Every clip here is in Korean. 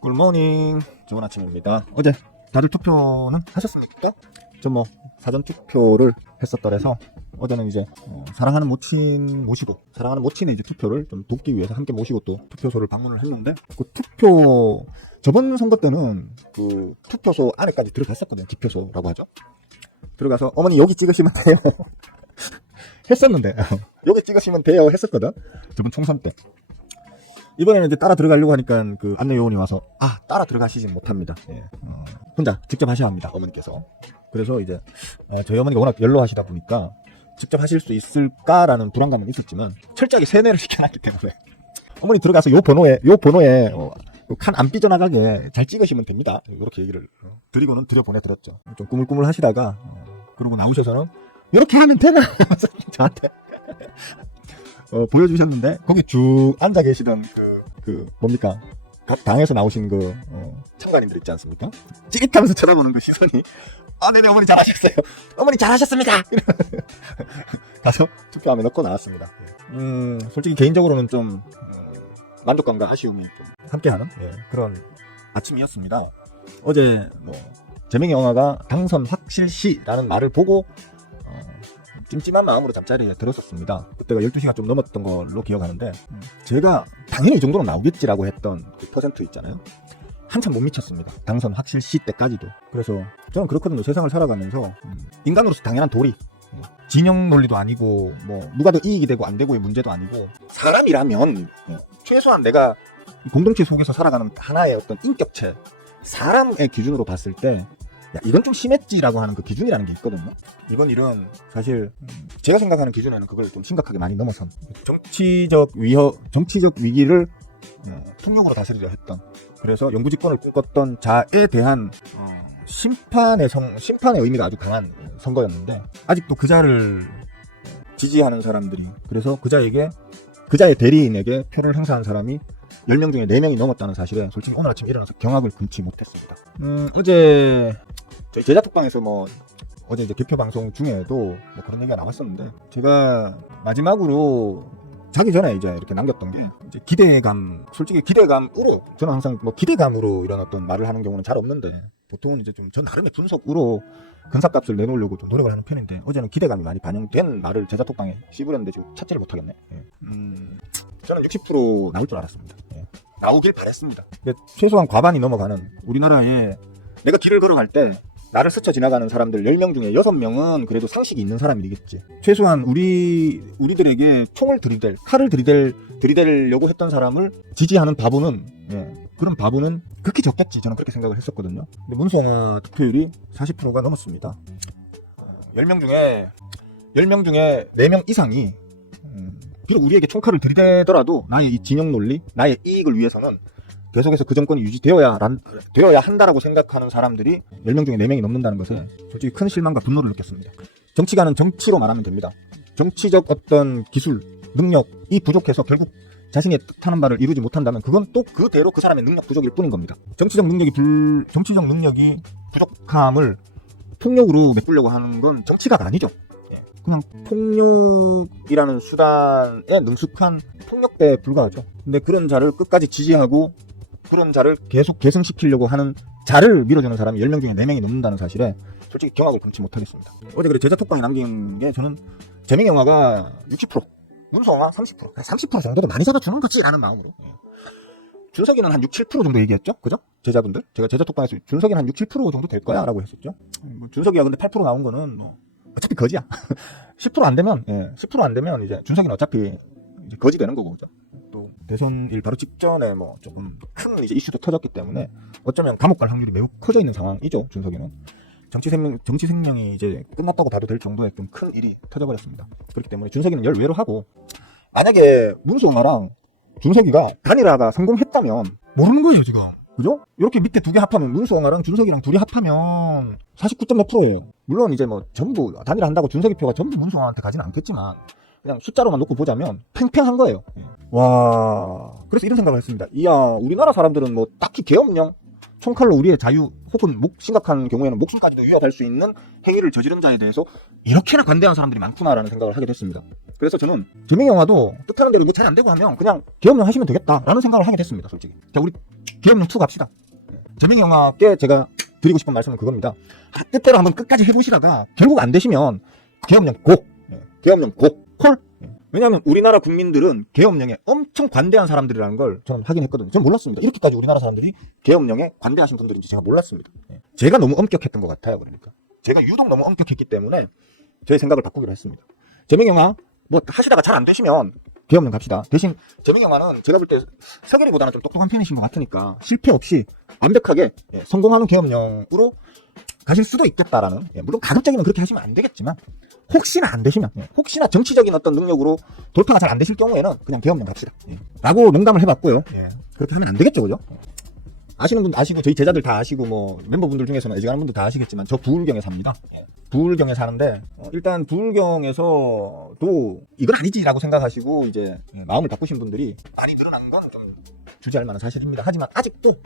굿모닝. 좋은 아침입니다. 어제 다들 투표는 하셨습니까? 저 뭐 사전 투표를 했었더래서 어제는 이제 사랑하는 모친 모시고 사랑하는 모친의 이제 투표를 좀 돕기 위해서 함께 모시고 또 투표소를 방문을 했는데 그 투표 저번 선거 때는 그 투표소 안에까지 들어갔었거든요. 기표소라고 하죠. 들어가서 어머니 여기 찍으시면 돼요 했었는데 여기 찍으시면 돼요 했었거든. 저번 총선 때. 이번에는 이제 따라 들어가려고 하니까 그 안내 요원이 와서 따라 들어가시진 못합니다. 예. 혼자 직접 하셔야 합니다. 어머니께서. 그래서 이제 저희 어머니가 워낙 연로하시다 보니까 직접 하실 수 있을까라는 불안감은 있었지만 철저하게 세뇌를 시켜놨기 때문에 어머니 들어가서 요 번호에 칸 안 삐져나가게 잘 찍으시면 됩니다. 이렇게 얘기를 드리고는 들여보내드렸죠. 좀 꾸물꾸물 하시다가 그러고 나오셔서는 이렇게 하면 되나? 저한테 보여주셨는데 거기 쭉 앉아 계시던 뭡니까? 각 당에서 나오신 참관인들 있지 않습니까? 찌릿하면서 쳐다보는 그 시선이 네네 어머니 잘하셨어요. 어머니 잘하셨습니다. 가서 투표함에 넣고 나왔습니다. 솔직히 개인적으로는 좀 만족감과 아쉬움이 좀 함께하는 그런 아침이었습니다. 어제 재명이 영화가 당선 확실시라는 말을 보고 찜찜한 마음으로 잠자리에 들었었습니다. 그때가 12시가 좀 넘었던 걸로 기억하는데 제가 당연히 이 정도는 나오겠지라고 했던 그 퍼센트 있잖아요. 한참 못 미쳤습니다. 당선 확실시 때까지도. 그래서 저는 그렇거든요. 세상을 살아가면서 인간으로서 당연한 도리, 진영 논리도 아니고 누가 더 이익이 되고 안 되고의 문제도 아니고 사람이라면 최소한 내가 공동체 속에서 살아가는 하나의 어떤 인격체, 사람의 기준으로 봤을 때 이건 좀 심했지라고 하는 그 기준이라는 게 있거든요. 이번 일은 사실 제가 생각하는 기준에는 그걸 좀 심각하게 많이 넘어선 정치적 위기를 폭력으로 다스리려 했던, 그래서 영구집권을 꿈꿨던 자에 대한 심판의 의미가 아주 강한 선거였는데 아직도 그 자를 지지하는 사람들이, 그래서 그 자의 대리인에게 표를 행사한 사람이 10명 중에 4명이 넘었다는 사실에 솔직히 오늘 아침 일어나서 경악을 금치 못했습니다. 어제 저희 제자톡방에서 어제 이제 개표 방송 중에도 그런 얘기가 나왔었는데 제가 마지막으로 자기 전에 이제 이렇게 남겼던 게 이제 솔직히 기대감으로, 저는 항상 기대감으로 이런 어떤 말을 하는 경우는 잘 없는데 보통은 이제 좀 전 나름의 분석으로 근사값을 내놓으려고 좀 노력을 하는 편인데 어제는 기대감이 많이 반영된 말을 제자톡방에 씹으렸는데 지금 찾지를 못하겠네. 저는 60% 나올 줄 알았습니다. 나오길 바랬습니다. 최소한 과반이 넘어가는 우리나라에 내가 길을 걸어갈 때 나를 스쳐 지나가는 사람들 10명 중에 6명은 그래도 상식이 있는 사람이겠지. 최소한 우리들에게 칼을 들이대려고 했던 사람을 지지하는 그런 바보는 극히 적겠지. 저는 그렇게 생각을 했었거든요. 근데 문성아 득표율이 40%가 넘었습니다. 10명 중에 4명 이상이 비록 우리에게 총칼을 들이대더라도 나의 이 진영 논리, 나의 이익을 위해서는 계속해서 그 정권이 유지되어야 한다라고 생각하는 사람들이 10명 중에 4명이 넘는다는 것에 솔직히 큰 실망과 분노를 느꼈습니다. 정치가는 정치로 말하면 됩니다. 정치적 어떤 기술, 능력이 부족해서 결국 자신의 뜻하는 바를 이루지 못한다면 그건 또 그대로 그 사람의 능력 부족일 뿐인 겁니다. 정치적 능력이 부족함을 폭력으로 메꾸려고 하는 건 정치가가 아니죠. 그냥 폭력이라는 수단에 능숙한 폭력배에 불과하죠. 근데 그런 자를 끝까지 지지하고 그런 자를 계속 계승시키려고 하는 자를 밀어주는 사람이 10명 중에 4명이 넘는다는 사실에 솔직히 경악을 금치 못하겠습니다. 어제 그래 제자톡방에 남긴 게 저는 재명이 영화가 60%, 문성아 30% 정도도 많이 잡아주는 거지 라는 마음으로. 준석이는 한 6, 7% 정도 얘기했죠? 그죠? 제자분들? 제가 제자톡방에서 준석이는 한 6, 7% 정도 될 거야 라고 했었죠. 준석이가 근데 8% 나온 거는 어차피 거지야. 10% 안 되면 10% 안 되면 이제 준석이는 어차피 이제 거지 되는 거고, 그죠? 또 대선일 바로 직전에 조금 큰 이제 이슈도 터졌기 때문에 어쩌면 감옥 갈 확률이 매우 커져 있는 상황이죠. 준석이는 정치 생명이 이제 끝났다고 봐도 될 정도의 좀 큰 일이 터져버렸습니다. 그렇기 때문에 준석이는 열외로 하고, 만약에 문성아랑 준석이가 단일화가 성공했다면 모르는 거예요 지금. 그죠? 이렇게 밑에 두 개 합하면 문성아랑 준석이랑 둘이 합하면 49.몇 %예요. 물론 이제 전부 단일화한다고 준석이 표가 전부 문성아한테 가지는 않겠지만 그냥 숫자로만 놓고 보자면 팽팽한 거예요. 와, 그래서 이런 생각을 했습니다. 우리나라 사람들은 딱히 계엄령, 총칼로 우리의 자유 혹은 심각한 경우에는 목숨까지도 위협할 수 있는 행위를 저지른 자에 대해서 이렇게나 관대한 사람들이 많구나라는 생각을 하게 됐습니다. 그래서 저는 재명이 영화도 뜻하는 대로 이거 잘 안 되고 하면 그냥 계엄령 하시면 되겠다라는 생각을 하게 됐습니다. 솔직히 우리 계엄령 2 갑시다. 재명이 형아께 제가 드리고 싶은 말씀은 그겁니다. 뜻대로 한번 끝까지 해보시다가 결국 안 되시면 계엄령 고! 계엄령 고! 콜! 왜냐하면 우리나라 국민들은 계엄령에 엄청 관대한 사람들이라는 걸 저는 확인했거든요. 저는 몰랐습니다. 이렇게까지 우리나라 사람들이 계엄령에 관대하신 분들인지 제가 몰랐습니다. 제가 너무 엄격했던 것 같아요. 그러니까 제가 유독 너무 엄격했기 때문에 제 생각을 바꾸기로 했습니다. 재명이 형아 뭐 하시다가 잘 안 되시면 계엄령 갑시다. 대신 재명이 형아는 제가 볼 때 서결이보다는 좀 똑똑한 편이신 것 같으니까 실패 없이 완벽하게 성공하는 계엄령으로 가실 수도 있겠다라는, 물론 가급적이면 그렇게 하시면 안 되겠지만 혹시나 안 되시면, 혹시나 정치적인 어떤 능력으로 돌파가 잘 안 되실 경우에는 그냥 계엄령 갑시다 라고 농담을 해봤고요. 그렇게 하면 안 되겠죠, 그죠? 아시는 분 아시고 저희 제자들 다 아시고 뭐 멤버분들 중에서는 애지간한 분들 다 아시겠지만 저 부울경에 삽니다. 부울경에 사는데 일단 부울경에서도 이건 아니지라고 생각하시고 이제 마음을 바꾸신 분들이 많이 늘어난 건 좀 주지할 만한 사실입니다. 하지만 아직도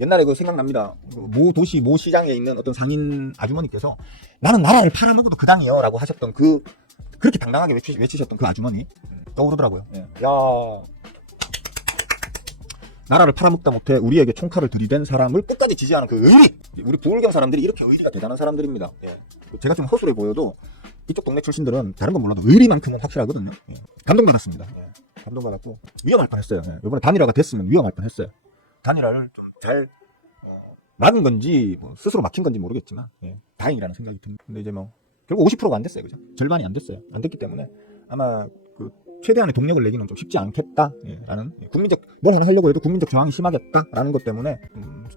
옛날에 그 생각납니다. 모 도시 모 시장에 있는 어떤 상인 아주머니께서 나는 나라를 팔아먹어도 그 당이요 라고 하셨던 그렇게 당당하게 외치셨던 그 아주머니 떠오르더라고요. 야, 나라를 팔아먹다 못해 우리에게 총칼을 들이댄 사람을 끝까지 지지하는 그 의리! 우리 부울경 사람들이 이렇게 의리가 대단한 사람들입니다. 제가 좀 허술해 보여도 이쪽 동네 출신들은 다른 건 몰라도 의리만큼은 확실하거든요. 감동받았습니다. 감동받았고 위험할 뻔했어요. 이번에 단일화가 됐으면 위험할 뻔했어요. 단일화를 좀 잘 막은 건지 뭐 스스로 막힌 건지 모르겠지만 다행이라는 생각이 듭니다. 근데 이제 뭐 결국 50%가 안 됐어요. 그죠? 절반이 안 됐어요. 안 됐기 때문에 아마 그 최대한의 동력을 내기는 좀 쉽지 않겠다라는, 국민적 뭘 하나 하려고 해도 국민적 저항이 심하겠다라는 것 때문에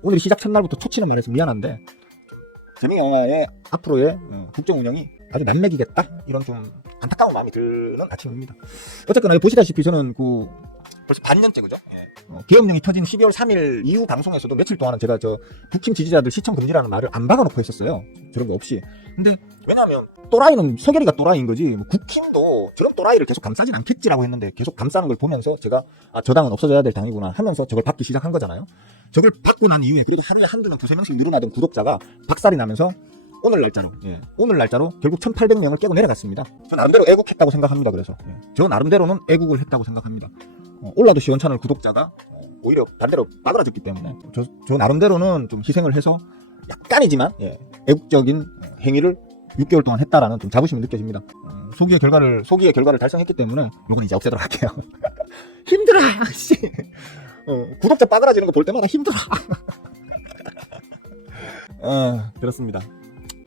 오늘 시작 첫날부터 초치는 말해서 미안한데 재명이 형아의 앞으로의 국정 운영이 아주 난맥이겠다 이런 좀 안타까운 마음이 드는 아침입니다. 어쨌거나 보시다시피 저는 벌써 반년째 그죠? 계엄령이 터진 12월 3일 이후 방송에서도 며칠 동안은 제가 저 국힘 지지자들 시청 금지라는 말을 안 박아놓고 했었어요. 저런 거 없이. 근데 왜냐하면 또라이는 서결이가 또라이인 거지 뭐 국힘도 저런 또라이를 계속 감싸진 않겠지라고 했는데 계속 감싸는 걸 보면서 제가 저 당은 없어져야 될 당이구나 하면서 저걸 받기 시작한 거잖아요. 저걸 받고 난 이후에 그래도 하루에 한두 명, 두세 명씩 늘어나던 구독자가 박살이 나면서 오늘 날짜로 결국 1800명을 깨고 내려갔습니다. 저 나름대로 애국했다고 생각합니다. 그래서 저 나름대로는 애국을 했다고 생각합니다. 올라도 시원찮을 구독자가 오히려 반대로 빠그라졌기 때문에 저 나름대로는 좀 희생을 해서 약간이지만 애국적인 행위를 6개월 동안 했다라는 좀 자부심이 느껴집니다. 소기의 결과를 달성했기 때문에 이건 이제 없애도록 할게요. 힘들어. 씨. 구독자 빠그라지는 거 볼 때마다 힘들어. 그렇습니다.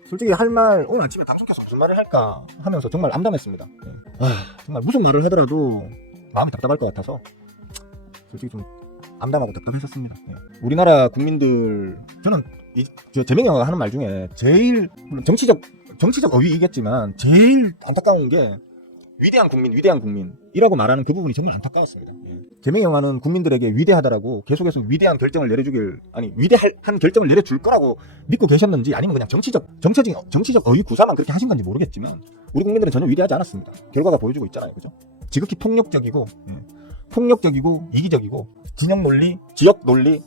솔직히 할 말 오늘 아침에 방송 켜서 무슨 말을 할까 하면서 정말 암담했습니다. 정말 무슨 말을 하더라도 마음이 답답할 것 같아서 솔직히 좀 암담하고 답답했었습니다. 우리나라 국민들 저는 재명이 형아가 하는 말 중에 제일 물론 정치적 어휘이겠지만 제일 안타까운 게 위대한 국민이라고 말하는 그 부분이 정말 안타까웠습니다. 재명이 형아는 국민들에게 위대하다라고 계속해서 위대한 결정을 위대한 결정을 내려줄 거라고 믿고 계셨는지 아니면 그냥 정치적 어휘 구사만 그렇게 하신 건지 모르겠지만 우리 국민들은 전혀 위대하지 않았습니다. 결과가 보여주고 있잖아요. 그죠? 지극히 폭력적이고 이기적이고 진영 논리, 지역 논리,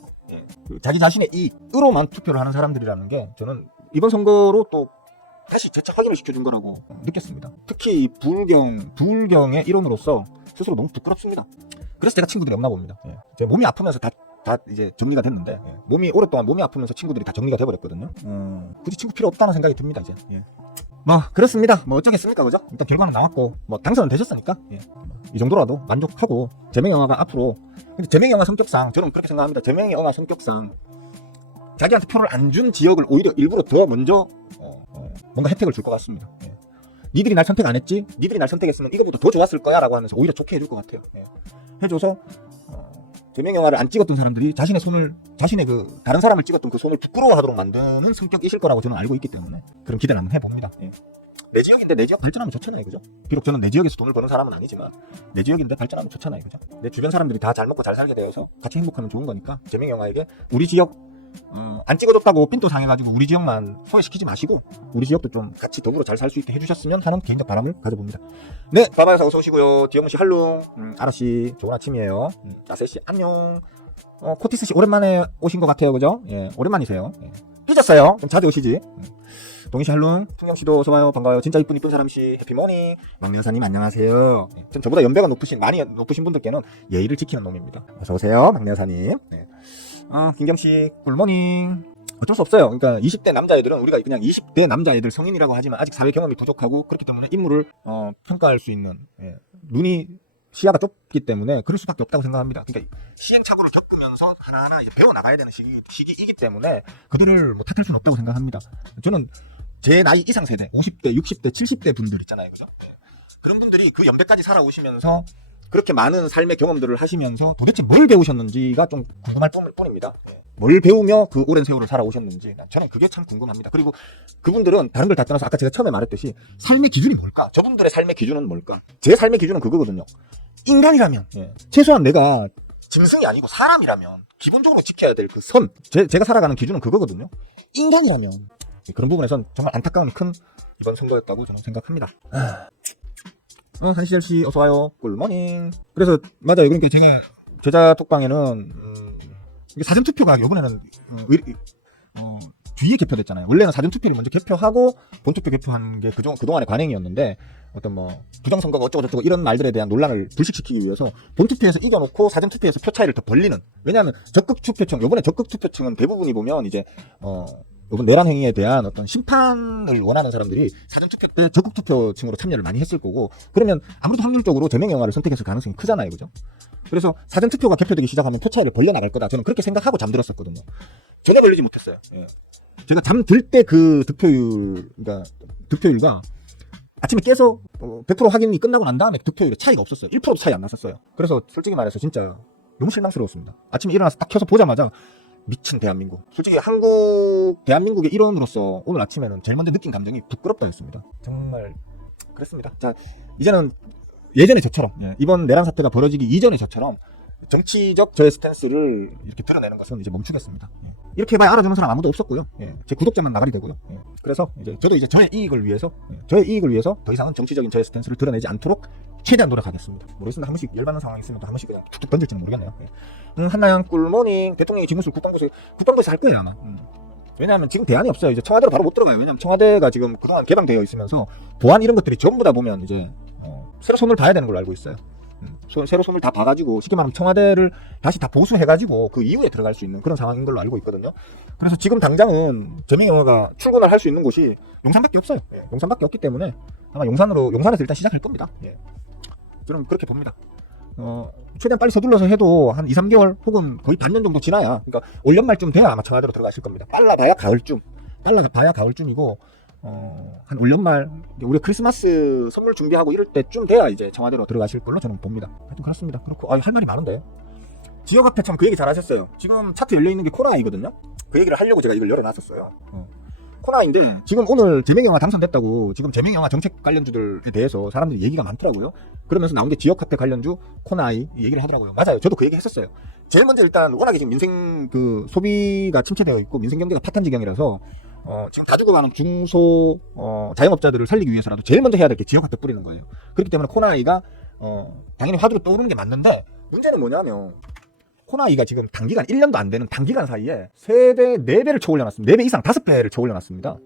자기 자신의 이익으로만 투표를 하는 사람들이라는 게 저는 이번 선거로 또 다시 재차 확인을 시켜준 거라고 느꼈습니다. 특히 이 부울경의 일원으로서 스스로 너무 부끄럽습니다. 그래서 제가 친구들이 없나 봅니다. 제 몸이 아프면서 다 이제 정리가 됐는데 오랫동안 몸이 아프면서 친구들이 다 정리가 돼버렸거든요. 굳이 친구 필요 없다는 생각이 듭니다. 이제 뭐 그렇습니다. 뭐 어쩌겠습니까, 그죠? 일단 결과는 나왔고 뭐 당선은 되셨으니까 이 정도라도 만족하고 재명이 형아가 앞으로 근데 재명이 형아 성격상 저는 그렇게 생각합니다. 재명이 형아 성격상 자기한테 표를 안 준 지역을 오히려 일부러 더 먼저 뭔가 혜택을 줄 것 같습니다. 니들이 날 선택 안 했지? 니들이 날 선택했으면 이거보다 더 좋았을 거야 라고 하면서 오히려 좋게 해줄 것 같아요. 해줘서 재명이 형아를 안 찍었던 사람들이 자신의 다른 사람을 찍었던 그 손을 부끄러워하도록 만드는 성격이실 거라고 저는 알고 있기 때문에 그런 기대를 한번 해봅니다. 내 지역인데 내 지역 발전하면 좋잖아요. 그죠? 비록 저는 내 지역에서 돈을 버는 사람은 아니지만 내 지역인데 발전하면 좋잖아요. 그죠? 내 주변 사람들이 다 잘 먹고 잘 살게 되어서 같이 행복하면 좋은 거니까 재명이 형아에게 우리 지역 안 찍어줬다고 삔또 상해가지고 우리 지역만 소외시키지 마시고 우리 지역도 좀 같이 더불어 잘 살 수 있게 해주셨으면 하는 개인적 바람을 가져봅니다. 네, 바바에서 어서 오시고요. 디영무씨 할룽, 아라씨 좋은 아침이에요. 나세씨 안녕. 코티스씨 오랜만에 오신 것 같아요. 그죠? 오랜만이세요. 삐졌어요. 좀 자주 오시지. 동희씨 할룽, 풍경씨도 어서와요. 반가워요. 진짜 이쁜 사람씨 해피모닝. 막내 여사님 안녕하세요. 전 저보다 연배가 많이 높으신 분들께는 예의를 지키는 놈입니다. 어서오세요. 막내 여사님. 김경씨 굿모닝. 어쩔 수 없어요. 그러니까 20대 남자애들은 우리가 그냥 20대 남자애들 성인이라고 하지만 아직 사회 경험이 부족하고 그렇기 때문에 인물을 평가할 수 있는 눈이 시야가 좁기 때문에 그럴 수밖에 없다고 생각합니다. 그러니까 시행착오를 겪으면서 하나하나 이제 배워 나가야 되는 시기이기 때문에 그들을 뭐 탓할 수는 없다고 생각합니다. 저는 제 나이 이상 세대 50대, 60대, 70대 분들 있잖아요. 그죠? 그런 분들이 그 연배까지 살아오시면서 그렇게 많은 삶의 경험들을 하시면서 도대체 뭘 배우셨는지가 좀 궁금할 뿐입니다. 뭘 배우며 그 오랜 세월을 살아오셨는지 저는 그게 참 궁금합니다. 그리고 그분들은 다른 걸 다 떠나서 아까 제가 처음에 말했듯이 삶의 기준이 뭘까? 저분들의 삶의 기준은 뭘까? 제 삶의 기준은 그거거든요. 인간이라면 최소한 내가 짐승이 아니고 사람이라면 기본적으로 지켜야 될 그 선, 제가 살아가는 기준은 그거거든요. 인간이라면 그런 부분에선 정말 안타까움이 큰 이번 선거였다고 저는 생각합니다. 한시절씨 어서와요. 굿모닝. 그래서 맞아요. 그러니까 제가 제자 톡방에는 이게 사전투표가 이번에는 뒤에 개표됐잖아요. 원래는 사전투표를 먼저 개표하고 본투표 개표한 게 그동안의 관행이었는데 어떤 뭐 부정선거가 어쩌고저쩌고 이런 말들에 대한 논란을 불식시키기 위해서 본투표에서 이겨놓고 사전투표에서 표 차이를 더 벌리는. 왜냐하면 적극투표층, 이번에 적극투표층은 대부분이 보면 이제 이번 내란 행위에 대한 어떤 심판을 원하는 사람들이 사전투표 때 적극투표층으로 참여를 많이 했을 거고, 그러면 아무래도 확률적으로 제명 영화를 선택했을 가능성이 크잖아요, 그죠? 그래서 사전투표가 개표되기 시작하면 표 차이를 벌려 나갈 거다. 저는 그렇게 생각하고 잠들었었거든요. 전혀 벌리지 못했어요. 제가 잠들 때 그 득표율과 아침에 깨서 100% 확인이 끝나고 난 다음에 득표율에 차이가 없었어요. 1%도 차이 안 났었어요. 그래서 솔직히 말해서 진짜 너무 실망스러웠습니다. 아침에 일어나서 딱 켜서 보자마자 미친 대한민국. 솔직히 대한민국의 일원으로서 오늘 아침에는 제일 먼저 느낀 감정이 부끄럽다였습니다. 정말 그랬습니다. 자, 이제는 예전의 저처럼, 이번 내란 사태가 벌어지기 이전의 저처럼 정치적 저의 스탠스를 이렇게 드러내는 것은 이제 멈추겠습니다. 이렇게 해봐야 알아주는 사람 아무도 없었고요. 제 구독자만 나가리 되고요. 그래서 저도 이제 저의 이익을 위해서 더 이상은 정치적인 저의 스탠스를 드러내지 않도록 최대한 노력하겠습니다. 모르겠습니다. 한 번씩 열받는 상황이 있으면 또 한 번씩 그냥 툭툭 던질지는 모르겠네요. 한나영 꿀모닝. 대통령이 직무실 국방부에서 할 거예요 아마. 왜냐하면 지금 대안이 없어요. 이제 청와대로 바로 못 들어가요. 왜냐하면 청와대가 지금 그동안 개방되어 있으면서 보안 이런 것들이 전부 다 보면 이제 새로 손을 봐야 되는 걸로 알고 있어요. 새로 손을 다 봐가지고 쉽게 말하면 청와대를 다시 다 보수해가지고 그 이후에 들어갈 수 있는 그런 상황인 걸로 알고 있거든요. 그래서 지금 당장은 제명 영화가 출근을 할 수 있는 곳이 용산밖에 없어요. 용산밖에 없기 때문에 아마 용산에서 일단 시작할 겁니다. 저는 그렇게 봅니다. 최대한 빨리 서둘러서 해도 한 2, 3개월 혹은 거의 반년 정도 지나야, 그러니까 올 연말쯤 돼야 아마 청와대로 들어가실 겁니다. 빨라봐야 가을쯤이고 한 올 연말 우리 크리스마스 선물 준비하고 이럴 때쯤 돼야 이제 청와대로 들어가실 걸로 저는 봅니다. 하여튼 그렇습니다. 그렇고 할 말이 많은데 지역화폐 참 그 얘기 잘 하셨어요. 지금 차트 열려있는 게 코나이거든요. 그 얘기를 하려고 제가 이걸 열어놨었어요. 코나이인데 지금 오늘 제명영화 당선됐다고 지금 제명영화 정책 관련주들에 대해서 사람들이 얘기가 많더라고요. 그러면서 나온 게 지역화폐 관련주 코나이 얘기를 하더라고요. 맞아요. 저도 그 얘기 했었어요. 제일 먼저 일단 워낙에 지금 민생 소비가 침체되어 있고 민생 경제가 파탄 지경이라서 지금 다 죽어가는 중소 자영업자들을 살리기 위해서라도 제일 먼저 해야 될 게 지역화폐 뿌리는 거예요. 그렇기 때문에 코나이가 당연히 화두로 떠오르는 게 맞는데, 문제는 뭐냐면 코나이가 지금 단기간 1년도 안 되는 단기간 사이에 3배, 4배를 쳐올려놨습니다. 4배 이상 5배를 쳐올려놨습니다.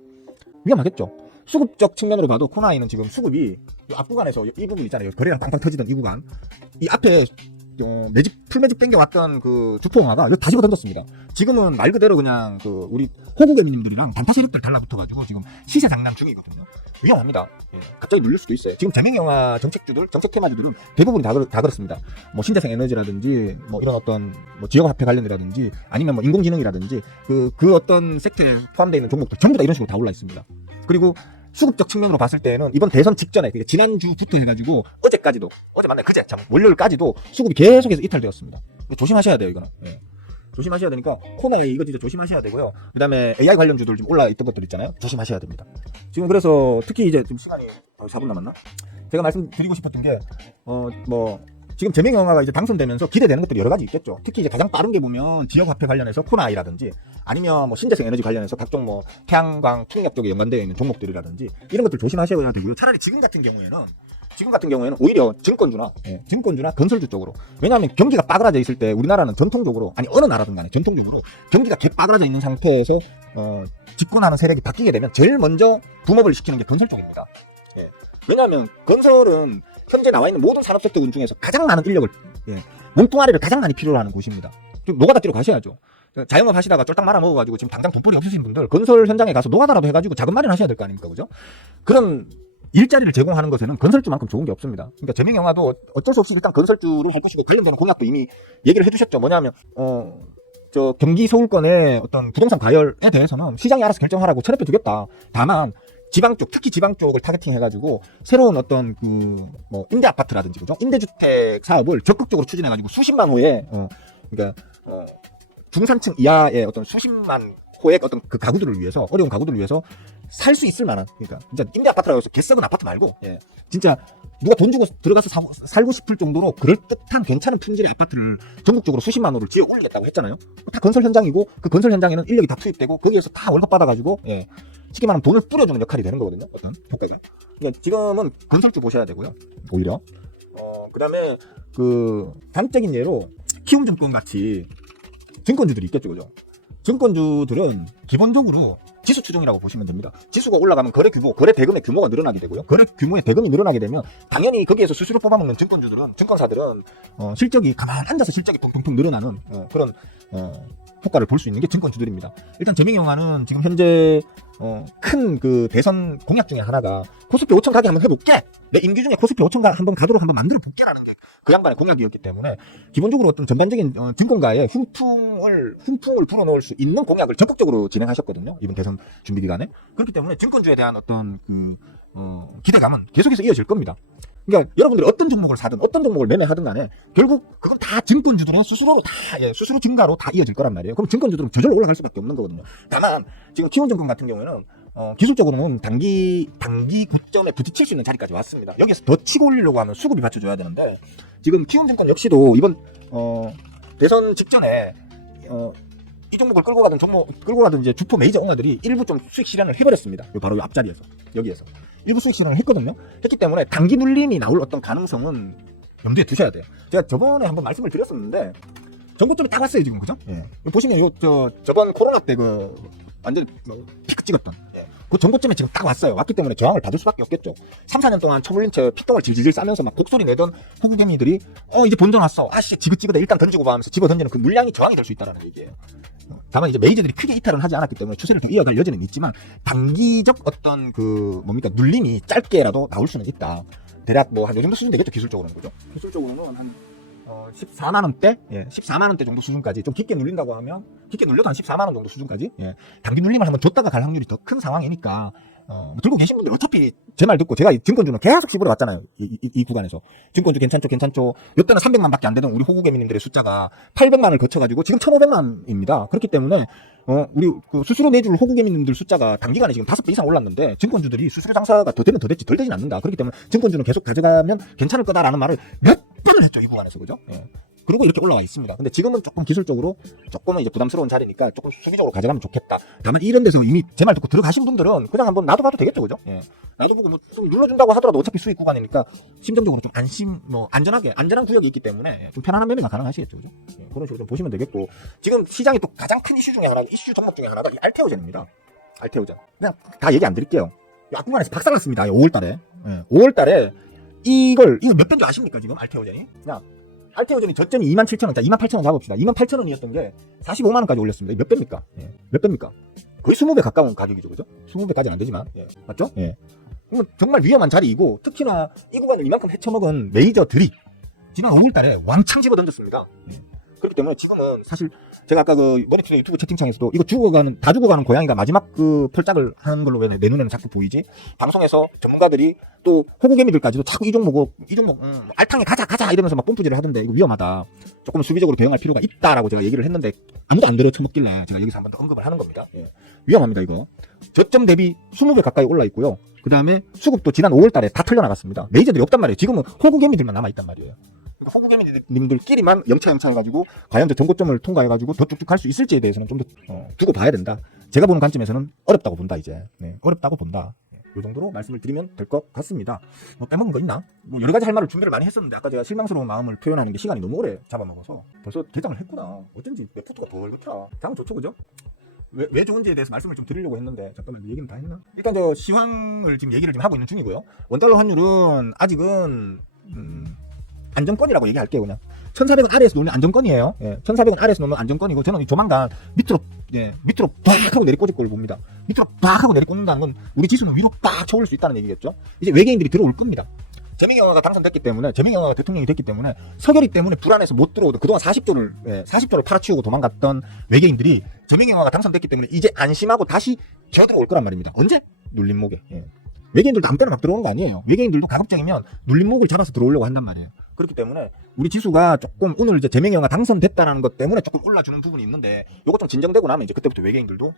위험하겠죠. 수급적 측면으로 봐도 코나이는 지금 수급이 앞구간에서 이 부분 있잖아요. 거래량 빵빵 터지던 이 구간, 이 앞에 풀매집 땡겨왔던 그 주포ong아가 여기 다 집어 던졌습니다. 지금은 말 그대로 그냥 우리 호구개미님들이랑 단타 세력들 달라붙어가지고 지금 시세 장난 중이거든요. 위험합니다. 갑자기 눌릴 수도 있어요. 지금 제명영화 정책 테마주들은 대부분이 다 그렇습니다. 뭐 신재생 에너지라든지 뭐 이런 어떤 뭐 지역화폐 관련이라든지 아니면 뭐 인공지능이라든지 그 어떤 섹터에 포함되어 있는 종목들 전부 다 이런 식으로 다 올라 있습니다. 그리고 수급적 측면으로 봤을 때는 이번 대선 직전에, 그러니까 지난주부터 해가지고 어제 맞네, 그제 월요일까지도 수급이 계속해서 이탈되었습니다. 조심하셔야 돼요, 이거는. 조심하셔야 되니까 코나이 이거 진짜 조심하셔야 되고요. 그 다음에 AI 관련주들 좀 올라 있던 것들 있잖아요. 조심하셔야 됩니다. 지금 그래서 특히 이제 지금 시간이 4분 남았나? 제가 말씀드리고 싶었던 게 지금 제명영화가 이제 당선되면서 기대되는 것들이 여러 가지 있겠죠. 특히 이제 가장 빠른 게 보면 지역화폐 관련해서 코나이라든지 아니면 뭐 신재생 에너지 관련해서 각종 뭐 태양광 풍력 쪽에 연관되어 있는 종목들이라든지 이런 것들 조심하셔야 되고요. 차라리 지금 같은 경우에는 오히려 증권주나 건설주 쪽으로. 왜냐하면 경기가 빠그라져 있을 때 우리나라는 전통적으로, 아니 어느 나라든 간에 전통적으로 경기가 빠그라져 있는 상태에서 집권하는 세력이 바뀌게 되면 제일 먼저 붐업을 시키는 게 건설 쪽입니다. 왜냐하면 건설은 현재 나와 있는 모든 산업 섹터군 중에서 가장 많은 인력을, 몸뚱아리를 가장 많이 필요로 하는 곳입니다. 좀 노가다 뛰러 가셔야죠. 자영업 하시다가 쫄딱 말아 먹어가지고 지금 당장 돈벌이 없으신 분들 건설 현장에 가서 노가다라도 해가지고 자금 마련하셔야 될 거 아닙니까, 그죠? 그런 일자리를 제공하는 것에는 건설주만큼 좋은 게 없습니다. 그러니까 재명영화도 어쩔 수 없이 일단 건설주를 할 것이고 관련되는 공약도 이미 얘기를 해두셨죠. 뭐냐면 저 경기 서울권의 어떤 부동산 과열에 대해서는 시장이 알아서 결정하라고 철회해 주겠다. 다만 지방 쪽, 특히 지방 쪽을 타겟팅 해가지고 새로운 어떤 뭐 임대 아파트라든지 그죠? 임대주택 사업을 적극적으로 추진해가지고 수십만 호의 그러니까 중산층 이하의 어떤 수십만 호의 어떤 그 가구들을 위해서, 어려운 가구들을 위해서 살 수 있을 만한, 그러니까 진짜 임대 아파트라고 해서 개썩은 아파트 말고, 예, 진짜 누가 돈 주고 들어가서 살고 싶을 정도로 그럴듯한 괜찮은 품질의 아파트를 전국적으로 수십만 호를 지어 올리겠다고 했잖아요. 다 건설 현장이고, 그 건설 현장에는 인력이 다 투입되고 거기에서 다 월급 받아가지고, 예, 쉽게 말하면 돈을 뿌려주는 역할이 되는 거거든요. 어떤 효과가. 그러니까 지금은 건설주 보셔야 되고요. 오히려. 그다음에 그 단적인 예로 키움증권 같이 증권주들이 있겠죠, 그죠? 증권주들은 기본적으로 지수 추종이라고 보시면 됩니다. 지수가 올라가면 거래 규모, 거래 대금의 규모가 늘어나게 되고요. 거래 규모의 대금이 늘어나게 되면 당연히 거기에서 수수료 뽑아먹는 증권주들은, 증권사들은 실적이 가만 앉아서 실적이 퉁퉁퉁 늘어나는 그런 효과를 볼 수 있는 게 증권주들입니다. 일단 재명영화는 지금 현재 큰 그 대선 공약 중에 하나가 코스피 5천 가게 한번 해볼게. 내 임기 중에 코스피 5천 한번 가도록 한번 만들어 볼게라는 게 그 양반의 공약이었기 때문에 기본적으로 어떤 전반적인 증권가에 훈풍을 불어넣을 수 있는 공약을 적극적으로 진행하셨거든요. 이번 대선 준비 기간에. 그렇기 때문에 증권주에 대한 어떤 기대감은 계속해서 이어질 겁니다. 그러니까 여러분들이 어떤 종목을 사든 어떤 종목을 매매하든 간에 결국 그건 다 증권주들의 수수료로 수수료 증가로 다 이어질 거란 말이에요. 그럼 증권주들은 저절로 올라갈 수밖에 없는 거거든요. 다만 지금 키움증권 같은 경우에는 기술적으로는 단기 고점에 부딪힐 수 있는 자리까지 왔습니다. 여기서 더 치고 올리려고 하면 수급이 받쳐줘야 되는데 지금 키움증권 역시도 이번 대선 직전에 이 종목을 끌고 가던 이제 주포 메이저 옹호들이 일부 좀 수익 실현을 해버렸습니다. 바로 이 앞자리에서, 여기에서 일부 수익 실현을 했거든요. 했기 때문에 단기 눌림이 나올 어떤 가능성은 염두에 두셔야 돼요. 제가 저번에 한번 말씀을 드렸었는데 전고점이 딱 왔어요 지금, 그죠? 예. 보시면 저번 코로나 때 완전 피크 찍었던 그 전고점에 지금 딱 왔어요. 왔기 때문에 저항을 받을 수밖에 없겠죠. 3, 4년 동안 처물린 채 피똥을 질질 싸면서 막 곡소리 내던 호구개미들이 이제 본전 왔어. 아씨 지긋지긋해 일단 던지고 봐 하면서 집어 던지는 그 물량이 저항이 될 수 있다는 얘기예요. 다만 이제 메이저들이 크게 이탈은 하지 않았기 때문에 추세를 더 이어갈 여지는 있지만 단기적 어떤 눌림이 짧게라도 나올 수는 있다. 대략 뭐 한 요 정도 수준 되겠죠, 기술적으로는. 그죠? 기술적으로는 한 14만원대? 예, 14만원대 정도 수준까지 좀 깊게 눌린다고 하면, 깊게 눌려도 한 14만원 정도 수준까지? 예, 단기 눌림을 한번 줬다가 갈 확률이 더 큰 상황이니까, 들고 계신 분들 어차피 제 말 듣고 제가 증권주는 계속 씹으러 왔잖아요. 이 구간에서. 증권주 괜찮죠. 이때는 300만 밖에 안 되던 우리 호구개미님들의 숫자가 800만을 거쳐가지고 지금 1500만입니다. 그렇기 때문에, 우리 수수료 내줄 호구개미님들 숫자가 단기간에 지금 5배 이상 올랐는데 증권주들이 수수료 장사가 더 되면 더 됐지 덜 되진 않는다. 그렇기 때문에 증권주는 계속 가져가면 괜찮을 거다라는 말을 몇 번을 했죠, 이 구간에서. 그죠? 예. 그리고 이렇게 올라와 있습니다. 근데 지금은 조금 기술적으로 조금은 이제 부담스러운 자리니까 조금 수비적으로 가져가면 좋겠다. 다만 이런 데서 이미 제 말 듣고 들어가신 분들은 그냥 한번 놔둬봐도 되겠죠, 그죠? 예. 놔둬보고 뭐 좀 눌러준다고 하더라도 어차피 수익 구간이니까 심정적으로 좀 안전한 구역이 있기 때문에 좀 편안한 매매가 가능하시겠죠, 그죠? 예. 그런 식으로 좀 보시면 되겠고, 지금 시장이 또 가장 큰 이슈 종목 중에 하나가 이 알테오젠입니다. 알테오젠. 그냥 다 얘기 안 드릴게요. 앞구간에서 박살났습니다. 5월달에. 예. 5월달에 이거 몇 배인지 아십니까, 지금 알테오젠이? 그냥 알테오젠이 저점이 27,000원, 28,000원 잡읍시다. 28,000원이었던 게 45만원까지 올렸습니다. 몇 배입니까? 예. 몇 배입니까? 거의 20배 가까운 가격이죠, 그죠? 20배까지는 안 되지만, 예. 맞죠? 예. 정말 위험한 자리이고, 특히나 이 구간을 이만큼 헤쳐먹은 메이저들이 지난 5월달에 왕창 집어 던졌습니다. 예. 그렇기 때문에 지금은 사실 제가 아까 머니투의 유튜브 채팅창에서도 이거 다 죽어가는 고양이가 마지막 펄짝을 하는 걸로 왜 내 눈에는 자꾸 보이지? 방송에서 전문가들이 또 호구개미들까지도 자꾸 이 종목 알탕에 가자 이러면서 막 뽐뿌질을 하던데 이거 위험하다. 조금 수비적으로 대응할 필요가 있다라고 제가 얘기를 했는데 아무도 안 들어쳐먹길래 제가 여기서 한 번 더 언급을 하는 겁니다. 예. 위험합니다, 이거. 저점 대비 20배 가까이 올라 있고요. 그 다음에 수급도 지난 5월달에 다 털려나갔습니다. 메이저들이 없단 말이에요. 지금은 호구개미들만 남아있단 말이에요. 그러니까 호구개미님들끼리만 영차 해가지고 과연 저 전고점을 통과해가지고 더 쭉쭉 갈 수 있을지에 대해서는 좀 더 두고 봐야 된다. 제가 보는 관점에서는 어렵다고 본다, 이제. 네, 어렵다고 본다. 이 정도로 말씀을 드리면 될 것 같습니다. 뭐 빼먹은 거 있나? 뭐 여러 가지 할 말을 준비를 많이 했었는데 아까 제가 실망스러운 마음을 표현하는 게 시간이 너무 오래 잡아먹어서 벌써 결정을 했구나. 어쩐지 내 포트가 벌겋더라. 당은 좋죠, 그죠? 왜 좋은지에 대해서 말씀을 좀 드리려고 했는데 잠깐만 얘기는 다 했나? 일단 저 시황을 지금 얘기를 지금 하고 있는 중이고요. 원달러 환율은 아직은 안정권이라고 얘기할게요. 그냥 1,400원 아래에서 놓으면 안정권이에요. 예, 1,400원 아래에서 놓으면 안정권이고, 저는 조만간 밑으로 빡 하고 내리꽂을 걸 봅니다. 밑으로 빡 하고 내리꽂는다는 건 우리 지수는 위로 빡 쳐올릴 수 있다는 얘기겠죠. 이제 외계인들이 들어올 겁니다. 재명영화가 당선됐기 때문에, 재명영화가 대통령이 됐기 때문에, 서결이 때문에 불안해서 못 들어오던 그동안 40조를 팔아치우고 도망갔던 외계인들이 재명영화가 당선됐기 때문에 이제 안심하고 다시 기어들어올 거란 말입니다. 언제? 눌림목에. 예. 외계인들도 아무 때나 막 들어오는 거 아니에요. 외계인들도 가급적이면 눌림목을 잡아서 들어오려고 한단 말이에요. 그렇기 때문에 우리 지수가 조금 오늘 이제 재명영화 당선됐다는 것 때문에 조금 올라주는 부분이 있는데, 요거 좀 진정되고 나면 이제 그때부터 외계인들도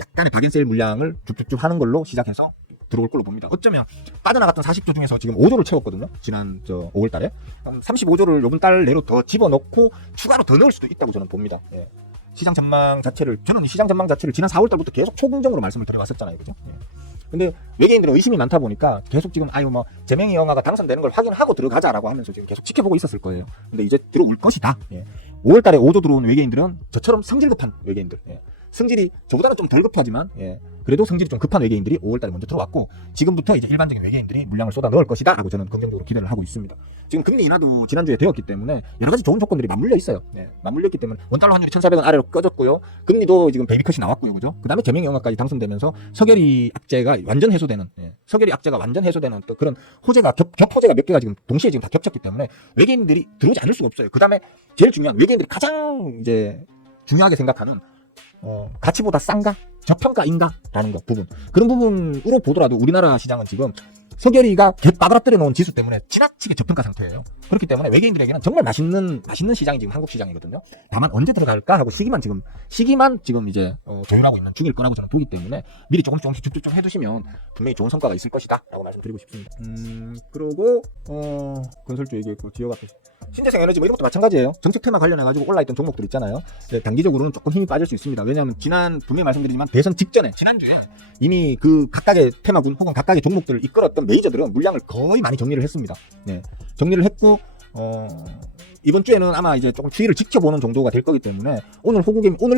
약간의 박앤셀 물량을 줍줍줍 하는 걸로 시작해서 들어올 걸로 봅니다. 어쩌면 빠져나갔던 40조 중에서 지금 5조를 채웠거든요. 지난 5월달에 35조를 요번 달 내로 더 집어넣고 추가로 더 넣을 수도 있다고 저는 봅니다. 예. 시장 전망 자체를, 저는 시장 전망 자체를 지난 4월달부터 계속 초긍정으로 말씀을 드려왔었잖아요, 그죠? 예. 근데 외계인들은 의심이 많다 보니까 계속 지금 재명이 영화가 당선되는 걸 확인하고 들어가자라고 하면서 지금 계속 지켜보고 있었을 거예요. 근데 이제 들어올 것이다. 예. 5월달에 5조 들어온 외계인들은 저처럼 성질 급한 외계인들, 예. 성질이 저보다는 좀 덜 급하지만, 예, 그래도 성질이 좀 급한 외계인들이 5월달에 먼저 들어왔고, 지금부터 이제 일반적인 외계인들이 물량을 쏟아 넣을 것이다 라고 저는 긍정적으로 기대를 하고 있습니다. 지금 금리 인하도 지난주에 되었기 때문에 여러 가지 좋은 조건들이 맞물려 있어요. 예, 맞물려 있기 때문에 원달러 환율이 1,400원 아래로 꺼졌고요. 금리도 지금 베이비컷이 나왔고요, 그죠? 그 다음에 재명영화까지 당선되면서 서결이 악재가 완전 해소되는, 서결이 악재가 완전 해소되는 또 그런 호재가 겹호재가 몇 개가 지금 동시에 지금 다 겹쳤기 때문에 외계인들이 들어오지 않을 수가 없어요. 그 다음에 제일 중요한, 외계인들이 가장 이제 중요하게 생각하는 가치보다 싼가? 저평가인가? 라는 거 부분. 그런 부분으로 보더라도 우리나라 시장은 지금 서결이가 빠그라뜨려 놓은 지수 때문에 지나치게 저평가 상태예요. 그렇기 때문에 외계인들에게는 정말 맛있는 시장이 지금 한국 시장이거든요. 다만 언제 들어갈까 하고 시기만 지금 이제 조율하고 있는 중일 거라고 저는 보기 때문에 미리 조금씩 줍줍 해두시면 분명히 좋은 성과가 있을 것이다 라고 말씀드리고 싶습니다. 그리고 건설주 얘기했고, 지역 앞에 신재생 에너지 이런 것도 마찬가지예요. 정책 테마 관련해가지고 올라있던 종목들 있잖아요. 네, 단기적으로는 조금 힘이 빠질 수 있습니다. 왜냐하면 분명히 말씀드리지만 대선 직전에 지난주에 이미 그 각각의 테마군 혹은 각각의 종목들을 이끌었던 메이저들은 물량을 거의 많이 정리를 했습니다. 네, 정리를 했고 이번 주에는 아마 이제 조금 추이를 지켜보는 정도가 될 거기 때문에 오늘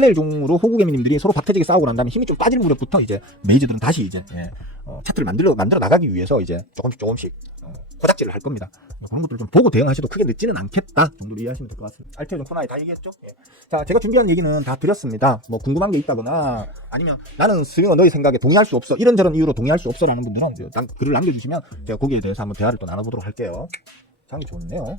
내일 중으로 호구개미님들이 서로 박태지게 싸우고 난 다음에 힘이 좀 빠질 무렵부터 이제 메이저들은 다시 이제 차트를 만들어 나가기 위해서 이제 조금씩 코닥질을 할 겁니다. 그런 것들 좀 보고 대응하셔도 크게 늦지는 않겠다 정도로 이해하시면 될 것 같습니다. 알테오전 코나에 다 얘기했죠? 예. 자, 제가 준비한 얘기는 다 드렸습니다. 뭐 궁금한 게 있다거나 아니면 나는 스윙어 너희 생각에 동의할 수 없어, 이런저런 이유로 동의할 수 없어 라는 분들은 글을 남겨주시면 제가 거기에 대해서 한번 대화를 또 나눠보도록 할게요. 장이 좋네요.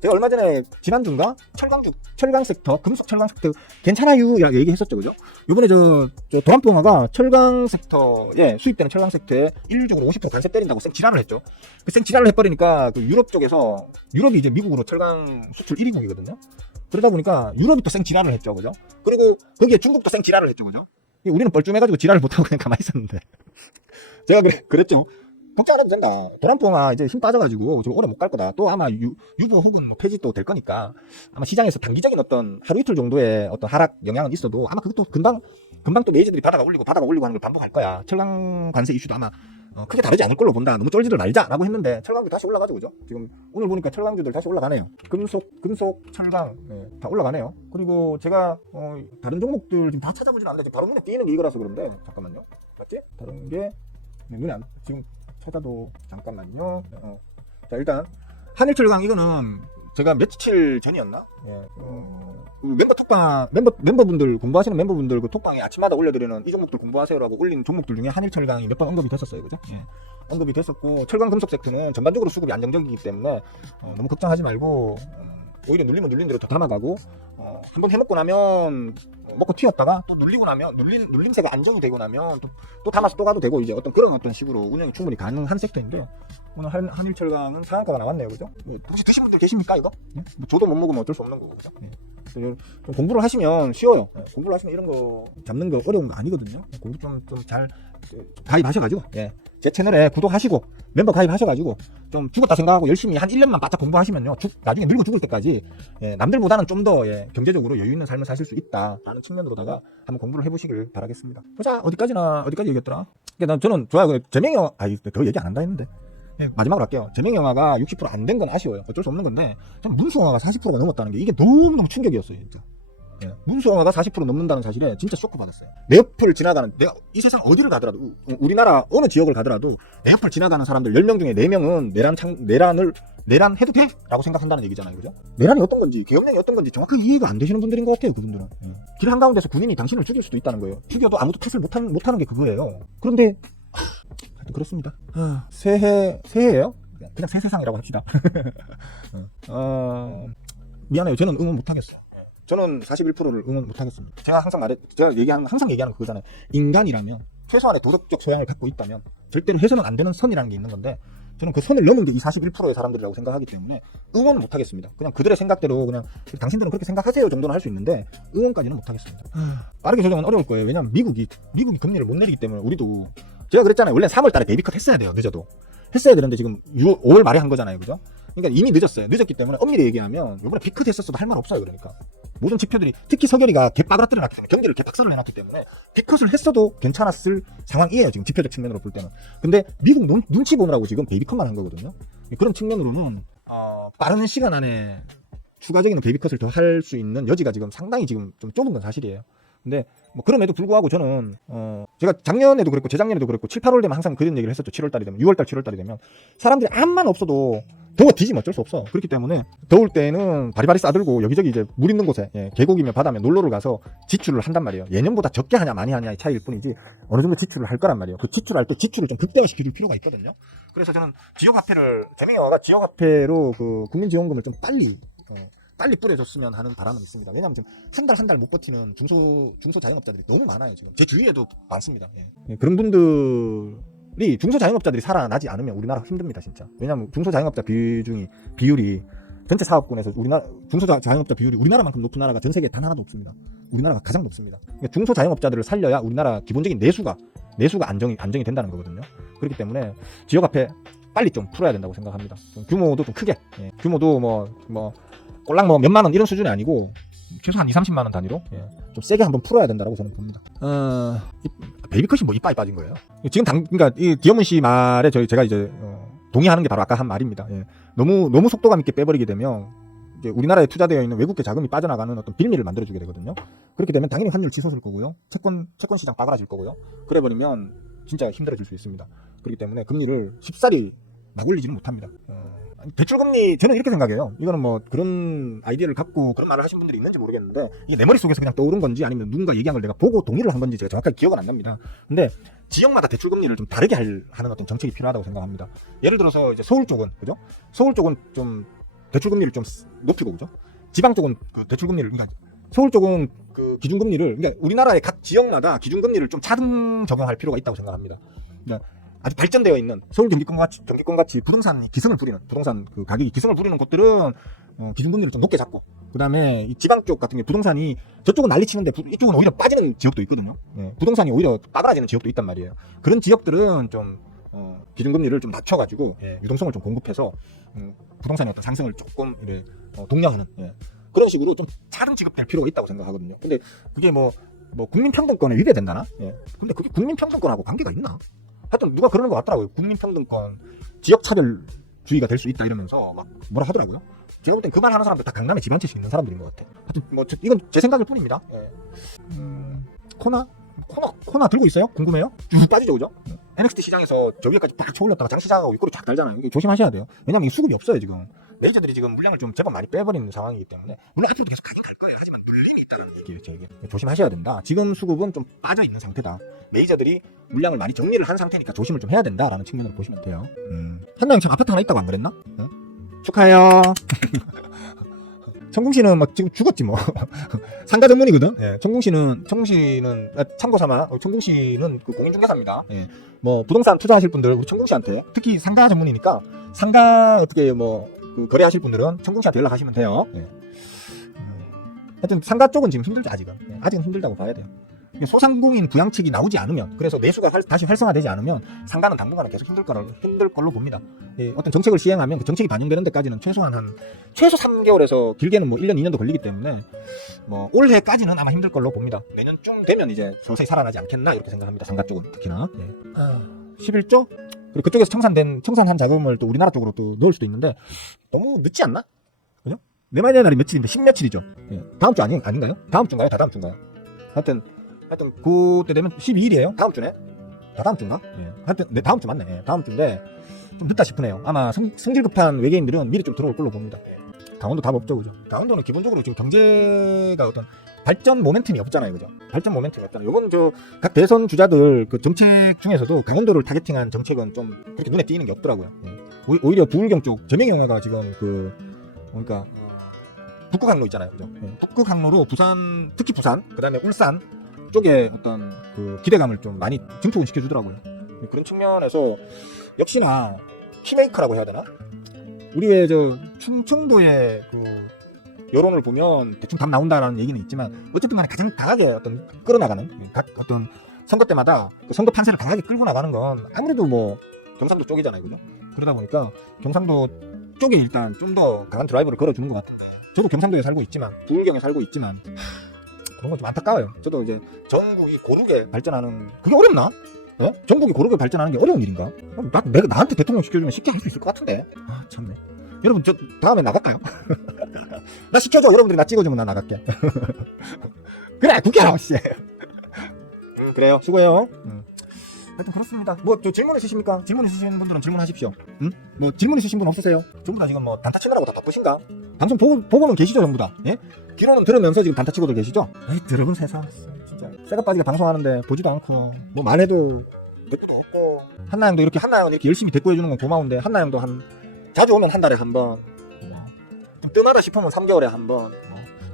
제가 얼마 전에 지난주인가 철강 섹터, 금속 철강 섹터 괜찮아요 라고 얘기했었죠, 그죠? 이번에 저 도란봉화가 철강 섹터에 수입되는 철강 섹터에 일률적으로 50% 관세 때린다고 생지랄을 했죠. 그 생지랄을 해버리니까 그 유럽 쪽에서, 유럽이 이제 미국으로 철강 수출 1위국이거든요. 그러다 보니까 유럽이 또 생지랄을 했죠, 그죠? 그리고 거기에 중국도 생지랄을 했죠, 그죠? 우리는 뻘쭘해가지고 지랄을 못하고 그냥 가만히 있었는데 제가 그랬죠. 걱정 안 해도 된다. 도란봉화 이제 힘 빠져가지고 좀 오래 못 갈 거다. 또 아마 유보 혹은 뭐 폐지 또 될 거니까 아마 시장에서 단기적인 어떤 하루 이틀 정도의 어떤 하락 영향은 있어도 아마 그것도 금방 또 메이저들이 바다가 올리고 하는 걸 반복할 거야. 철강 관세 이슈도 아마 크게 다르지 않을 걸로 본다. 너무 쫄지들 말자라고 했는데 철강도 다시 올라가죠, 그죠? 지금 오늘 보니까 철강주들 다시 올라가네요. 금속, 철강 다 올라가네요. 그리고 제가 다른 종목들 지금 다 찾아보진 않는데 지금 바로 눈에 띄는 게 이거라서 그런데 잠깐만요. 맞지? 다른 게 눈에 안 지금 찾아도 잠깐만요. 자, 일단 한일철강 이거는 제가 며칠 전이었나? 예. 멤버분들 공부하시는 멤버분들 그 톡방에 아침마다 올려드리는 이 종목들 공부하세요라고 올린 종목들 중에 한일철강이 몇 번 언급이 됐었어요, 그죠? 예. 언급이 됐었고, 철강 금속 섹터는 전반적으로 수급이 안정적이기 때문에 너무 걱정하지 말고 오히려 눌리면 눌린 대로 더 담아가고 한번 해먹고 나면 먹고 튀었다가 또 눌리고 나면 눌림세가 안정이 되고 나면 또 담아서 또 가도 되고 이제 그런 어떤 식으로 운영이 충분히 가능한 섹터인데 오늘 한일철강은 상한가가 나왔네요, 그죠? 혹시 드신 분들 계십니까 이거? 네? 저도 못 먹으면 어쩔 수 없는 거고, 그죠? 네. 좀 공부를 하시면 쉬워요. 공부를 하시면 이런 거 잡는 거 어려운 거 아니거든요. 공부 좀 잘 가입하셔가지고 제 채널에 구독하시고 멤버 가입하셔가지고 좀 죽었다 생각하고 열심히 한 1년만 바짝 공부하시면요 나중에 늙어 죽을 때까지 남들보다는 좀 더 경제적으로 여유 있는 삶을 사실 수 있다라는 측면으로다가 한번 공부를 해보시길 바라겠습니다. 자, 어디까지 얘기했더라? 저는 좋아요. 재명영화 더 얘기 안 한다 했는데 마지막으로 할게요. 재명영화가 60% 안 된 건 아쉬워요. 어쩔 수 없는 건데 전 문수영화가 40%가 넘었다는 게 이게 너무너무 충격이었어요, 진짜. 문수영화가 40% 넘는다는 사실에 진짜 쇼크 받았어요. 내 옆을 지나가는, 내가 이 세상 어디를 가더라도 우리나라 어느 지역을 가더라도 내 옆을 지나가는 사람들 10명 중에 4명은 내란을 내란해도 돼? 라고 생각한다는 얘기잖아요. 그죠? 내란이 어떤 건지, 계엄령이 어떤 건지 정확하게 이해가 안 되시는 분들인 것 같아요. 그분들은. 길 한가운데서 군인이 당신을 죽일 수도 있다는 거예요. 죽여도 아무도 탓을 못하는 게 그거예요. 그런데 하여튼 그렇습니다. 새해예요? 그냥 새 세상이라고 합시다. 미안해요. 저는 응원 못하겠어요. 저는 41%를 응원 못하겠습니다. 제가 항상 얘기하는 그거잖아요. 인간이라면 최소한의 도덕적 소양을 갖고 있다면 절대로 해서는 안 되는 선이라는 게 있는 건데, 저는 그 선을 넘은 게 이 41%의 사람들이라고 생각하기 때문에 응원은 못하겠습니다. 그냥 그들의 생각대로 그냥 당신들은 그렇게 생각하세요 정도는 할 수 있는데 응원까지는 못하겠습니다. 빠르게 조정은 어려울 거예요. 왜냐면 미국이 금리를 못 내리기 때문에 우리도, 제가 그랬잖아요. 원래 3월달에 베이비컷 했어야 돼요. 늦어도 했어야 되는데 지금 5월 말에 한 거잖아요. 그죠? 그러니까 이미 늦었어요. 늦었기 때문에 엄밀히 얘기하면 이번에 비컷 했었어도 할 말 없어요. 그러니까 모든 지표들이, 특히 서결이가 개빠그라뜨려 놨기 때문에, 경기를 개박살을 내놨기 때문에 비컷을 했어도 괜찮았을 상황이에요. 지금 지표적 측면으로 볼 때는. 근데 미국 눈치 보느라고 지금 베이비컷만 한 거거든요. 그런 측면으로는 빠른 시간 안에 추가적인 베이비컷을 더 할 수 있는 여지가 지금 상당히 지금 좀 좁은 건 사실이에요. 근데 뭐 그럼에도 불구하고 저는 제가 작년에도 그랬고 재작년에도 그랬고 7, 8월 되면 항상 그런 얘기를 했었죠. 7월달이 되면, 6월달, 7월달이 되면 사람들이 암만 없어도 더워 뒤지면 어쩔 수 없어. 그렇기 때문에 더울 때는 바리바리 싸들고 여기저기 이제 물 있는 곳에, 계곡이면 바다면 놀러를 가서 지출을 한단 말이에요. 예년보다 적게 하냐 많이 하냐의 차이일 뿐이지 어느 정도 지출을 할 거란 말이에요. 그 지출할 때 지출을 좀 극대화시켜줄 필요가 있거든요. 그래서 저는 지역화폐를, 재명이와가 지역화폐로 그 국민지원금을 좀 빨리 뿌려줬으면 하는 바람은 있습니다. 왜냐하면 지금 한 달 못 버티는 중소 자영업자들이 너무 많아요. 지금 제 주위에도 많습니다. 그런 분들이, 중소 자영업자들이 살아나지 않으면 우리나라 힘듭니다, 진짜. 왜냐하면 중소 자영업자 비율이 전체 사업군에서 중소 자영업자 비율이 우리나라만큼 높은 나라가 전 세계에 단 하나도 없습니다. 우리나라가 가장 높습니다. 그러니까 중소 자영업자들을 살려야 우리나라 기본적인 내수가 안정이 된다는 거거든요. 그렇기 때문에 지역화폐 빨리 좀 풀어야 된다고 생각합니다. 좀 규모도 좀 크게, 규모도 꼴랑 몇만 원 이런 수준이 아니고 최소한 2-30만 원 단위로 좀 세게 한번 풀어야 된다고 저는 봅니다. 베이비컷이 뭐 이빨이 빠진 거예요. 지금 그러니까 이 기어문 씨 말에 제가 이제 동의하는 게 바로 아까 한 말입니다. 너무 속도감 있게 빼버리게 되면 이제 우리나라에 투자되어 있는 외국계 자금이 빠져나가는 어떤 빌미를 만들어주게 되거든요. 그렇게 되면 당연히 환율 치솟을 거고요. 채권 시장 빠그라질 거고요. 그래버리면 진짜 힘들어질 수 있습니다. 그렇기 때문에 금리를 쉽사리 막 올리지는 못합니다. 대출금리, 저는 이렇게 생각해요. 이거는 뭐 그런 아이디어를 갖고 그런 말을 하신 분들이 있는지 모르겠는데, 이게 내 머릿속에서 그냥 떠오른 건지 아니면 누군가 얘기한 걸 내가 보고 동의를 한 건지 제가 정확하게 기억은 안 납니다. 근데 지역마다 대출금리를 좀 다르게 하는 어떤 정책이 필요하다고 생각합니다. 예를 들어서 이제 서울 쪽은, 그죠? 서울 쪽은 좀 대출금리를 좀 높이고, 그죠? 지방 쪽은 그 대출금리를, 그러니까 서울 쪽은 그 기준금리를, 그러니까 우리나라의 각 지역마다 기준금리를 좀 차등 적용할 필요가 있다고 생각합니다. 그러니까 아주 발전되어 있는 서울 경기권같이 부동산이 기승을 부리는, 부동산 그 가격이 기승을 부리는 곳들은 기준금리를 좀 높게 잡고, 그 다음에 이 지방 쪽 같은 게 부동산이 저쪽은 난리치는데 이쪽은 오히려 빠지는 지역도 있거든요. 부동산이 오히려 빠그라지는 지역도 있단 말이에요. 그런 지역들은 좀 기준금리를 좀 낮춰가지고 유동성을 좀 공급해서 부동산의 어떤 상승을 조금 독려하는 그런 식으로 좀 차등 지급될 필요가 있다고 생각하거든요. 근데 그게 뭐 국민평등권에 위배된다나? 근데 그게 국민평등권하고 관계가 있나? 하여튼 누가 그러는 것 같더라고요. 국민평등권, 지역차별주의가 될 수 있다 이러면서 막 뭐라 하더라고요. 제가 볼 땐 그 말 하는 사람들 다 강남에 집 한 채씩 있는 사람들인 것 같아요. 하여튼 뭐 이건 제 생각일 뿐입니다. 코나 들고 있어요? 궁금해요? 쭉 빠지죠, 그죠? NXT 시장에서 저기까지 딱 쳐올렸다가 장시장하고 윗꼬리 쫙 달잖아요. 이게 조심하셔야 돼요. 왜냐면 이 수급이 없어요, 지금. 메이저들이 지금 물량을 좀 제법 많이 빼버리는 상황이기 때문에, 물론 앞으로도 계속 가긴 갈 거예요. 하지만 눌림이 있다는 얘기예요, 저에게. 조심하셔야 된다. 지금 수급은 좀 빠져 있는 상태다. 메이저들이 물량을 많이 정리를 한 상태니까 조심을 좀 해야 된다라는 측면으로 보시면 돼요. 한강에 참 아파트 하나 있다고 안 그랬나? 축하해요. 청궁씨는 막 지금 죽었지 뭐. 상가 전문이거든. 청궁씨는 참고삼아, 청궁씨는 그 공인중개사입니다. 뭐 부동산 투자하실 분들 우리 청궁씨한테, 특히 상가 전문이니까 상가 어떻게 그 거래하실 분들은 청궁씨한테 연락하시면 돼요. 하여튼 상가 쪽은 지금 힘들죠, 아직은 힘들다고 봐야 돼요. 소상공인 부양책이 나오지 않으면, 그래서 내수가 다시 활성화되지 않으면 상가는 당분간은 계속 힘들 걸로 봅니다. 어떤 정책을 시행하면 그 정책이 반영되는 데까지는 최소 3개월에서 길게는 뭐 1년, 2년도 걸리기 때문에 뭐 올해까지는 아마 힘들 걸로 봅니다. 내년쯤 되면 이제 서서히 살아나지 않겠나 이렇게 생각합니다. 상가 쪽은 특히나. 11조? 그리고 그쪽에서 청산한 자금을 또 우리나라 쪽으로 또 넣을 수도 있는데 너무 늦지 않나? 그죠? 내 말의 날이 며칠인데 10며칠이죠. 다음 주 아닌가요? 다음 주인가요? 다다음 주인가요? 하여튼 그때 되면 12일이에요. 다음 주네. 다다음 주인가? 하여튼 다음 주 맞네. 다음 주인데 좀 늦다 싶으네요. 아마 성질 급한 외계인들은 미리 좀 들어올 걸로 봅니다. 강원도 답 없죠, 그죠? 강원도는 기본적으로 지금 경제가 어떤 발전 모멘텀이 없잖아요, 그죠? 발전 모멘텀이 없잖아요. 요건 각 대선 주자들 그 정책 중에서도 강원도를 타겟팅한 정책은 좀 그렇게 눈에 띄는 게 없더라고요. 오히려 부울경 쪽 저명영해가 지금 그러니까 북극항로 있잖아요, 그죠? 북극항로로 부산, 특히 부산, 그다음에 울산 쪽에 어떤 그 기대감을 좀 많이 증폭을 시켜주더라고요. 그런 측면에서 역시나 키메이커라고 해야 되나? 우리의 충청도의 그 여론을 보면 대충 답 나온다라는 얘기는 있지만 어쨌든 간에 가장 강하게 어떤 끌어나가는 각 어떤 선거 때마다 그 선거 판세를 강하게 끌고 나가는 건 아무래도 뭐 경상도 쪽이잖아요, 그죠? 그러다 보니까 경상도 쪽에 일단 좀 더 강한 드라이브를 걸어주는 것 같은데 저도 경상도에 살고 있지만 부울경에 살고 있지만 그런 건 좀 안타까워요. 저도 이제 전국이 고르게 발전하는 그게 어렵나? 전국이 고르게 발전하는 게 어려운 일인가? 내가 나한테 대통령 시켜주면 쉽게 할 수 있을 것 같은데. 아, 참네. 여러분, 저 다음에 나갈까요? 나 시켜줘. 여러분들이 나 찍어주면 나 나갈게. 그래, 국회라고, 씨. 그래요. 수고해요. 하여튼 그렇습니다. 뭐, 질문 있으십니까? 질문 있으신 분들은 질문하십시오. 뭐, 질문 있으신 분 없으세요? 전부 다 지금 뭐, 단타 치느라고 다 바쁘신가? 방송 보고는 계시죠, 전부 다? 예? 귀로는 들으면서 지금 단타 치고들 계시죠? 에이, 더러운 세상. 진짜. 새가 빠지게 방송하는데 보지도 않고, 뭐, 말해도 대꾸도 없고, 한나영도 한나영은 이렇게 열심히 대꾸해주는 건 고마운데, 한나영도 자주 오면 한 달에 한 번, 뜸하다 싶으면 3개월에 한 번,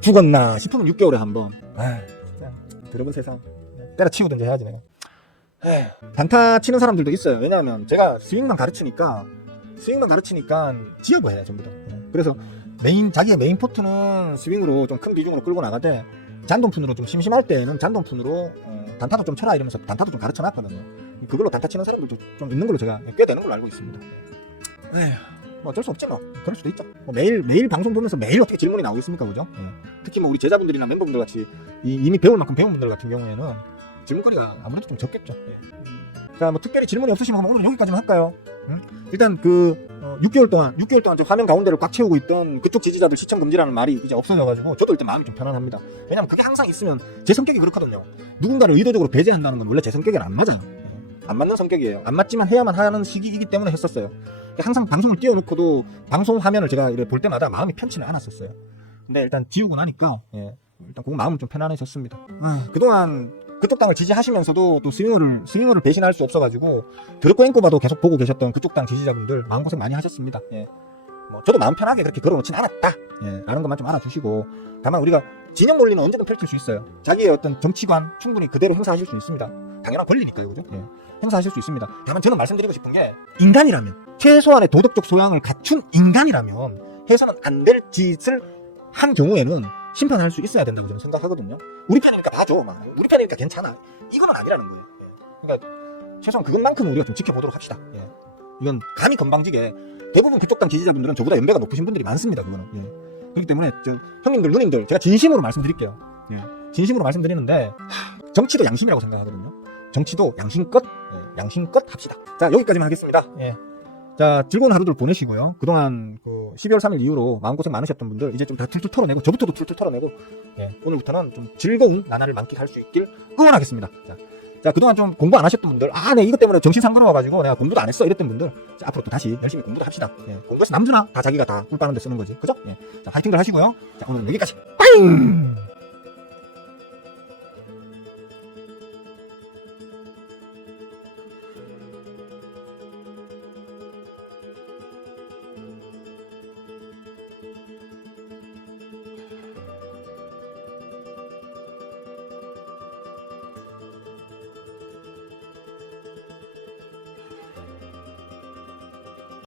죽었나 싶으면 6개월에 한 번. 에이, 진짜. 더러운 세상. 때려치우든지 해야지, 내가. 단타 치는 사람들도 있어요. 왜냐하면 제가 스윙만 가르치니까 지역을 해요, 전부 다. 그래서 자기의 메인 포트는 스윙으로 좀 큰 비중으로 끌고 나가되 잔돈푼으로 좀 심심할 때는 잔돈푼으로 단타도 좀 쳐라 이러면서 단타도 좀 가르쳐 놨거든요. 그걸로 단타 치는 사람들도 좀 있는 걸로 제가 꽤 되는 걸로 알고 있습니다. 뭐 어쩔 수 없지 뭐. 그럴 수도 있죠. 뭐 매일 방송 보면서 매일 어떻게 질문이 나오겠습니까, 그죠? 특히 뭐 우리 제자분들이나 멤버분들 같이 이미 배울 만큼 배운 분들 같은 경우에는 질문거리가 아무래도 좀 적겠죠. 자, 뭐 특별히 질문이 없으시면 오늘은 여기까지만 할까요? 일단 6개월 동안 저 화면 가운데를 꽉 채우고 있던 그쪽 지지자들 시청 금지라는 말이 이제 없어져가지고 저도 일단 마음이 좀 편안합니다. 왜냐면 그게 항상 있으면 제 성격이 그렇거든요. 누군가를 의도적으로 배제한다는 건 원래 제 성격에는 안 맞아요. 안 맞는 성격이에요. 안 맞지만 해야만 하는 시기이기 때문에 했었어요. 항상 방송을 띄워놓고도 방송 화면을 제가 볼 때마다 마음이 편치는 않았었어요. 근데 일단 지우고 나니까 일단 그 마음은 좀 편안해졌습니다. 그동안 그쪽 당을 지지하시면서도 또 스윙어를 배신할 수 없어가지고 드럽고 앵꼬봐도 계속 보고 계셨던 그쪽 당 지지자분들 마음고생 많이 하셨습니다. 뭐 저도 마음 편하게 그렇게 걸어놓진 않았다 라는 것만 좀 알아주시고, 다만 우리가 진영 논리는 언제든 펼칠 수 있어요. 자기의 어떤 정치관 충분히 그대로 행사하실 수 있습니다. 당연한 권리니까요, 그죠? 행사하실 수 있습니다. 다만 저는 말씀드리고 싶은 게, 인간이라면, 최소한의 도덕적 소양을 갖춘 인간이라면 해서는 안 될 짓을 한 경우에는 심판할 수 있어야 된다고 저는 생각하거든요. 우리 편이니까 봐줘, 우리 편이니까 괜찮아, 이거는 아니라는 거예요. 그러니까 최소한 그것만큼은 우리가 좀 지켜보도록 합시다. 이건 감히 건방지게, 대부분 그쪽 당 지지자분들은 저보다 연배가 높으신 분들이 많습니다. 그거는. 그렇기 때문에 형님들 누님들, 제가 진심으로 말씀드릴게요. 진심으로 말씀드리는데, 정치도 양심이라고 생각하거든요. 정치도 양심껏 합시다. 자, 여기까지만 하겠습니다. 자, 즐거운 하루들 보내시고요. 그동안 12월 3일 이후로 마음고생 많으셨던 분들 이제 좀 다 툴툴 털어내고, 저부터도 툴툴 털어내고, 오늘부터는 좀 즐거운 나날을 만끽할 수 있길 응원하겠습니다. 자, 그동안 좀 공부 안 하셨던 분들, 네, 이것 때문에 정신 상그러워가지고 내가 공부도 안 했어 이랬던 분들, 자, 앞으로 또 다시 열심히 공부도 합시다. 공부해서 남주나 다 자기가 다 꿀 빠는 데 쓰는 거지, 그죠? 자, 파이팅들 하시고요. 자, 오늘은 여기까지. 빠잉!